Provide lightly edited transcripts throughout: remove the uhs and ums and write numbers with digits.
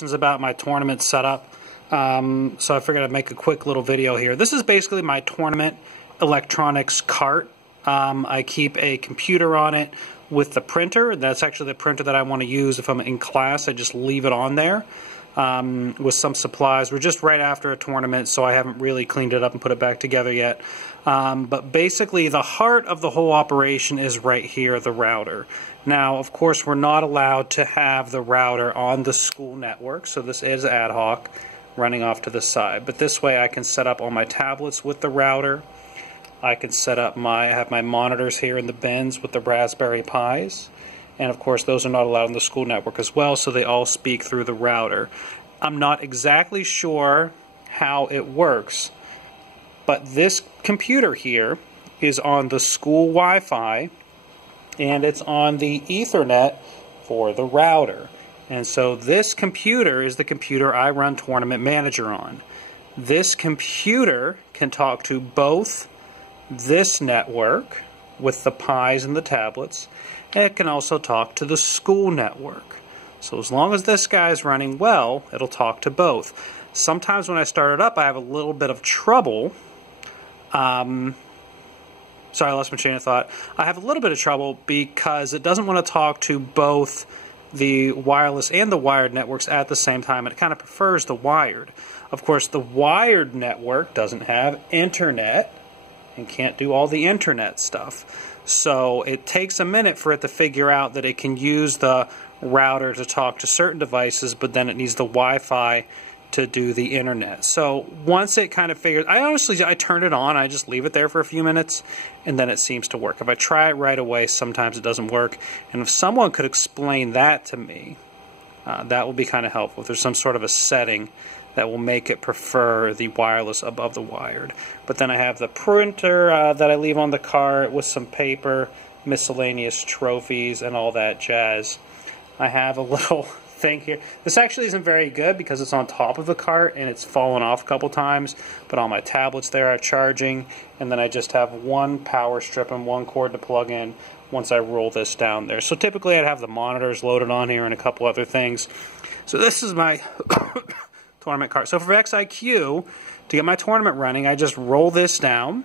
questions about my tournament setup, so I figured I'd make a quick little video here. This is basically my tournament electronics cart. I keep a computer on it with the printer. That's actually the printer that I want to use if I'm in class. I just leave it on there with some supplies. We're just right after a tournament, so I haven't really cleaned it up and put it back together yet. But basically the heart of the whole operation is right here, the router. Now, of course, we're not allowed to have the router on the school network, so this is ad hoc running off to the side. But this way I can set up all my tablets with the router. I can set up I have my monitors here in the bins with the Raspberry Pis. And of course those are not allowed on the school network as well, so they all speak through the router. I'm not exactly sure how it works, but this computer here is on the school Wi-Fi, and it's on the Ethernet for the router. And so this computer is the computer I run Tournament Manager on. This computer can talk to both this network with the Pis and the tablets, and it can also talk to the school network. So as long as this guy's running well, it'll talk to both. Sometimes when I start it up, I have a little bit of trouble. Sorry, I lost my chain of thought. I have a little bit of trouble because it doesn't want to talk to both the wireless and the wired networks at the same time. It kind of prefers the wired. Of course, the wired network doesn't have internet and can't do all the internet stuff. So it takes a minute for it to figure out that it can use the router to talk to certain devices, but then it needs the Wi-Fi to do the internet. So once it kind of figures, I turn it on, I just leave it there for a few minutes, and then it seems to work. If I try it right away, sometimes it doesn't work. And if someone could explain that to me, that would be kind of helpful. If there's some sort of a setting that will make it prefer the wireless above the wired. But then I have the printer that I leave on the cart with some paper, miscellaneous trophies, and all that jazz. I have a little thing here. This actually isn't very good because it's on top of the cart and it's fallen off a couple times, but all my tablets there are charging, and then I just have one power strip and one cord to plug in once I roll this down there. So typically I'd have the monitors loaded on here and a couple other things. So this is my tournament cart. So for XIQ, to get my tournament running, I just roll this down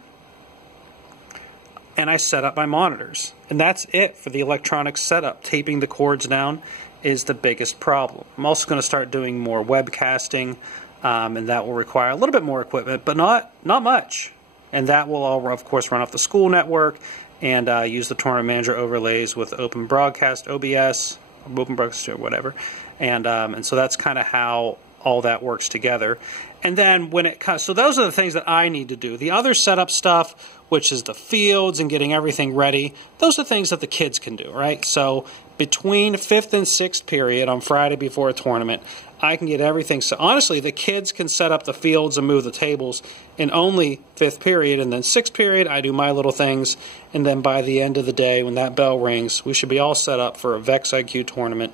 and I set up my monitors. And that's it for the electronic setup. Taping the cords down is the biggest problem. I'm also going to start doing more webcasting, and that will require a little bit more equipment, but not much. And that will all, of course, run off the school network and use the Tournament Manager overlays with Open Broadcast, OBS, or Open Broadcast, or whatever. And so that's kind of how all that works together. And then when it comes, so those are the things that I need to do. The other setup stuff, which is the fields and getting everything ready, those are things that the kids can do, right? So between 5th and 6th period on Friday before a tournament, I can get everything. So honestly, the kids can set up the fields and move the tables in only 5th period, and then 6th period, I do my little things, and then by the end of the day, when that bell rings, we should be all set up for a VexIQ tournament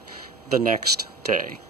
the next day.